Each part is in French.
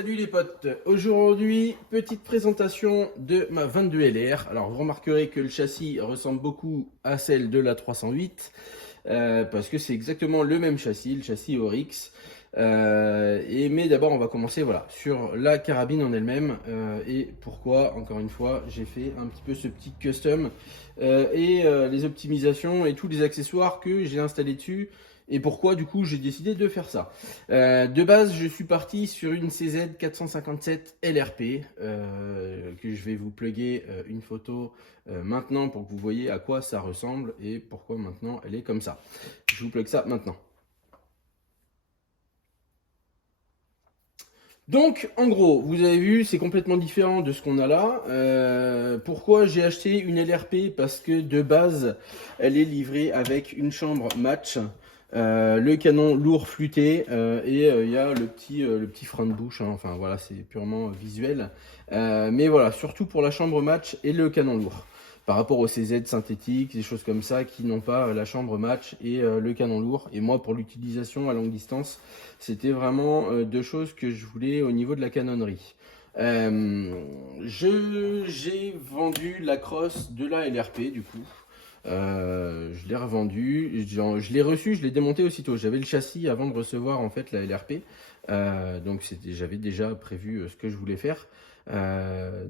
Salut les potes, aujourd'hui petite présentation de ma 22 LR. Alors vous remarquerez que le châssis ressemble beaucoup à celle de la 308 parce que c'est exactement le même châssis, le châssis Oryx. Mais d'abord on va commencer voilà, sur la carabine en elle-même et pourquoi encore une fois j'ai fait un petit peu ce petit custom les optimisations et tous les accessoires que j'ai installés dessus. Et pourquoi du coup j'ai décidé de faire ça. De base je suis parti sur une CZ 457 LRP que je vais vous plugger une photo maintenant pour que vous voyez à quoi ça ressemble et pourquoi maintenant elle est comme ça. Je vous plug ça maintenant. Donc, en gros, vous avez vu, c'est complètement différent de ce qu'on a là. Pourquoi j'ai acheté une LRP? Parce que de base, elle est livrée avec une chambre match, le canon lourd flûté il y a le petit frein de bouche. Hein. Enfin voilà, c'est purement visuel. Mais voilà, surtout pour la chambre match et le canon lourd. Par rapport aux CZ synthétiques, des choses comme ça qui n'ont pas la chambre match et le canon lourd. Et moi, pour l'utilisation à longue distance, c'était vraiment deux choses que je voulais au niveau de la canonnerie. J'ai vendu la crosse de la LRP du coup. Je l'ai revendu, je l'ai reçu, je l'ai démonté aussitôt. J'avais le châssis avant de recevoir en fait la LRP. Donc j'avais déjà prévu ce que je voulais faire.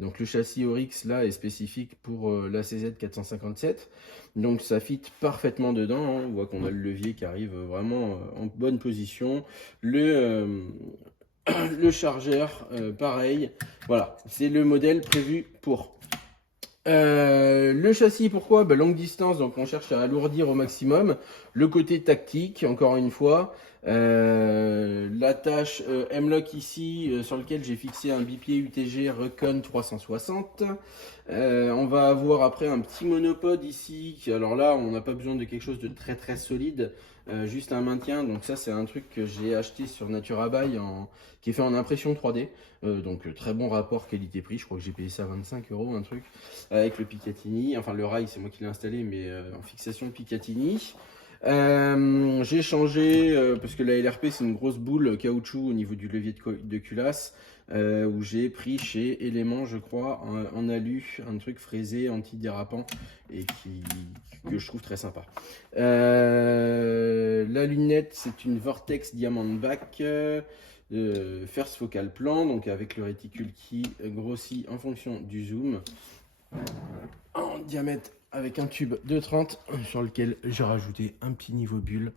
Donc le châssis Oryx là est spécifique pour la CZ 457. Donc ça fit parfaitement dedans. Hein. On voit qu'on a le levier qui arrive vraiment en bonne position. Le chargeur, pareil. Voilà, c'est le modèle prévu pour. Le châssis, pourquoi? Longue distance, donc on cherche à alourdir au maximum. Le côté tactique, encore une fois. L'attache M-Lock ici, sur lequel j'ai fixé un bipied UTG Recon 360. On va avoir après un petit monopode ici. Alors là, on n'a pas besoin de quelque chose de très très solide. Juste un maintien, donc ça c'est un truc que j'ai acheté sur Naturabuy qui est fait en impression 3D, donc très bon rapport qualité-prix. Je crois que j'ai payé ça 25 €, un truc avec le Picatinny, enfin le rail c'est moi qui l'ai installé, mais en fixation Picatinny. J'ai changé parce que la LRP c'est une grosse boule caoutchouc au niveau du levier de culasse, où j'ai pris chez Element, je crois, en alu, un truc fraisé antidérapant et que je trouve très sympa. La lunette c'est une Vortex Diamondback first focal plan, donc avec le réticule qui grossit en fonction du zoom, en diamètre avec un tube de 30 sur lequel j'ai rajouté un petit niveau bulle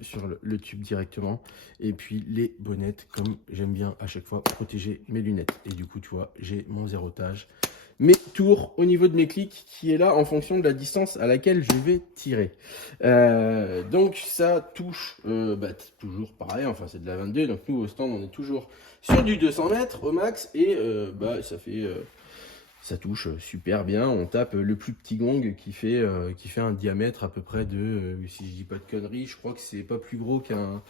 sur le tube directement, et puis les bonnettes comme j'aime bien à chaque fois protéger mes lunettes. Et du coup tu vois j'ai mon zérotage, mes tours au niveau de mes clics qui est là en fonction de la distance à laquelle je vais tirer. Donc ça touche toujours pareil, enfin c'est de la 22, donc nous au stand on est toujours sur du 200 mètres au max, et ça touche super bien. On tape le plus petit gong qui fait un diamètre à peu près de, si je dis pas de conneries, je crois que c'est pas plus gros qu'un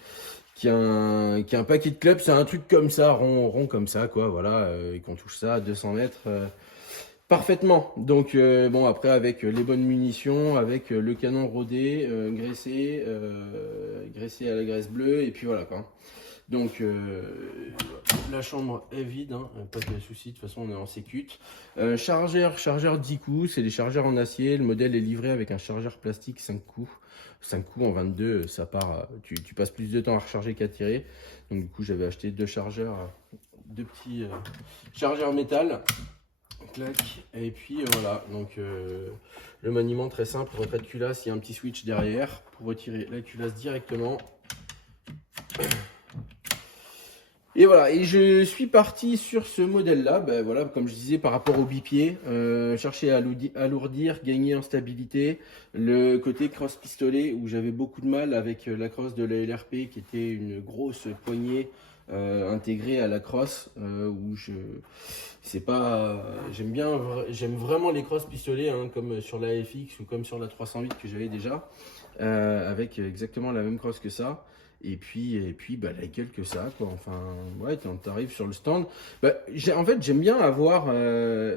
paquet de clubs. C'est un truc comme ça, rond comme ça, quoi. Voilà, et qu'on touche ça à 200 mètres parfaitement. Donc, bon, après, avec les bonnes munitions, avec le canon rodé, graissé à la graisse bleue, et puis voilà, quoi. Donc la chambre est vide, hein, pas de souci, de toute façon on est en sécute. Chargeur 10 coups, c'est des chargeurs en acier. Le modèle est livré avec un chargeur plastique 5 coups. 5 coups en 22, ça part, tu passes plus de temps à recharger qu'à tirer. Donc du coup j'avais acheté deux petits chargeurs métal. Clac, et puis voilà, donc le maniement très simple, retrait de culasse, il y a un petit switch derrière pour retirer la culasse directement. Et voilà, et je suis parti sur ce modèle-là, voilà, comme je disais, par rapport au bipied, chercher à alourdir, gagner en stabilité. Le côté cross pistolet, où j'avais beaucoup de mal avec la crosse de la LRP, qui était une grosse poignée intégrée à la crosse, j'aime vraiment les cross pistolets, hein, comme sur la FX ou comme sur la 308 que j'avais déjà, avec exactement la même crosse que ça. Et puis bah, la gueule que ça a, quoi. Enfin, ouais, t'arrives sur le stand. Bah, en fait, j'aime bien avoir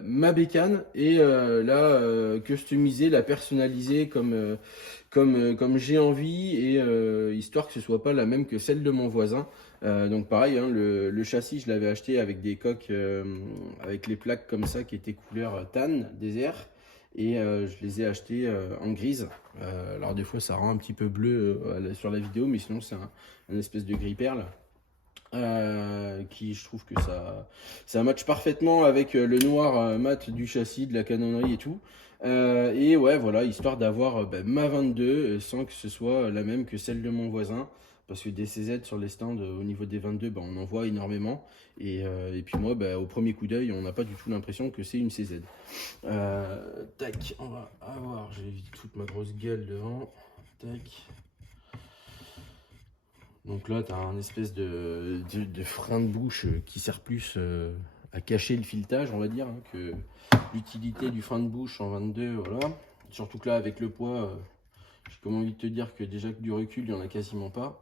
ma bécane et la customiser, la personnaliser comme j'ai envie et histoire que ce soit pas la même que celle de mon voisin. Donc pareil, hein, le châssis, je l'avais acheté avec des coques, avec les plaques comme ça qui étaient couleur tan, désert. Et je les ai achetés en grise. Alors des fois ça rend un petit peu bleu sur la vidéo, mais sinon c'est un espèce de gris perle. Qui je trouve que ça match parfaitement avec le noir mat du châssis, de la canonnerie et tout. Et ouais, voilà, histoire d'avoir ma 22 sans que ce soit la même que celle de mon voisin. Parce que des CZ sur les stands au niveau des 22, on en voit énormément. Et puis moi, au premier coup d'œil, on n'a pas du tout l'impression que c'est une CZ. Tac, on va avoir, j'ai toute ma grosse gueule devant. Tac. Donc là, tu as un espèce de frein de bouche qui sert plus à cacher le filetage, on va dire, hein, que l'utilité du frein de bouche en 22, voilà. Surtout que là, avec le poids, j'ai comme envie de te dire que déjà que du recul, il n'y en a quasiment pas.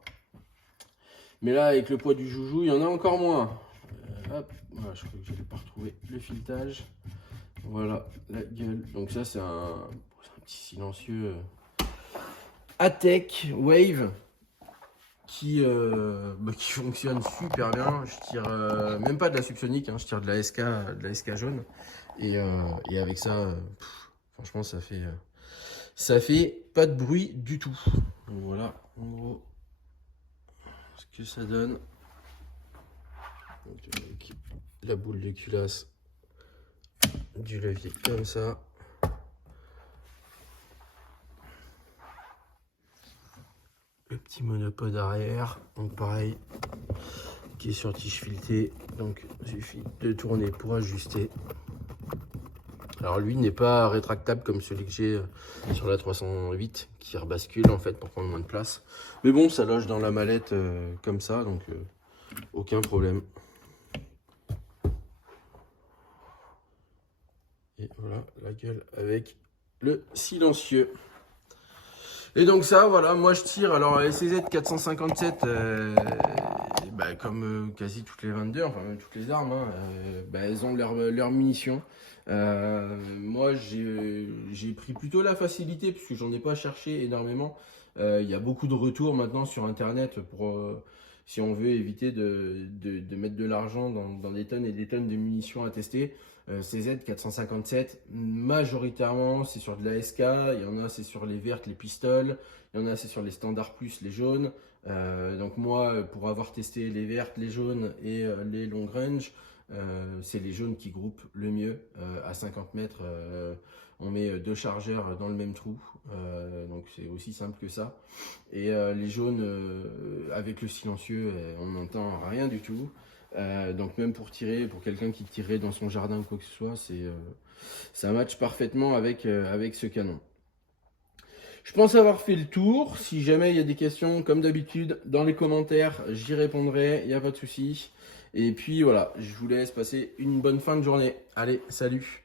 Mais là, avec le poids du joujou, il y en a encore moins. Hop, voilà, je crois que je vais pas retrouver le filetage. Voilà, la gueule. Donc ça, c'est un petit silencieux Atec Wave qui fonctionne super bien. Je tire même pas de la subsonique, hein, je tire de la SK jaune. Et avec ça, franchement, ça fait pas de bruit du tout. Donc voilà, en gros, ce que ça donne. Donc, avec la boule de culasse du levier comme ça. Le petit monopode arrière, donc pareil, qui est sur tige filetée, donc il suffit de tourner pour ajuster. Alors lui n'est pas rétractable comme celui que j'ai sur la 308 qui rebascule en fait pour prendre moins de place. Mais bon, ça loge dans la mallette comme ça, donc aucun problème. Et voilà la gueule avec le silencieux. Et donc ça, voilà, moi je tire, alors la SCZ 457, comme quasi toutes les 22, enfin même toutes les armes, hein, elles ont leurs munitions. Moi j'ai pris plutôt la facilité, puisque j'en ai pas cherché énormément. Il y a beaucoup de retours maintenant sur internet pour si on veut éviter de mettre de l'argent dans des tonnes et des tonnes de munitions à tester. CZ 457, majoritairement c'est sur de la SK, il y en a c'est sur les vertes, les pistoles, il y en a c'est sur les standards plus, les jaunes. Donc moi, pour avoir testé les vertes, les jaunes et les long range, c'est les jaunes qui groupent le mieux. À 50 mètres, on met deux chargeurs dans le même trou, donc c'est aussi simple que ça. Et les jaunes, avec le silencieux, on n'entend rien du tout. Donc même pour tirer, pour quelqu'un qui tirerait dans son jardin ou quoi que ce soit, ça match parfaitement avec ce canon. Je pense avoir fait le tour. Si jamais il y a des questions, comme d'habitude, dans les commentaires, j'y répondrai, il n'y a pas de souci. Et puis voilà, je vous laisse passer une bonne fin de journée. Allez, salut!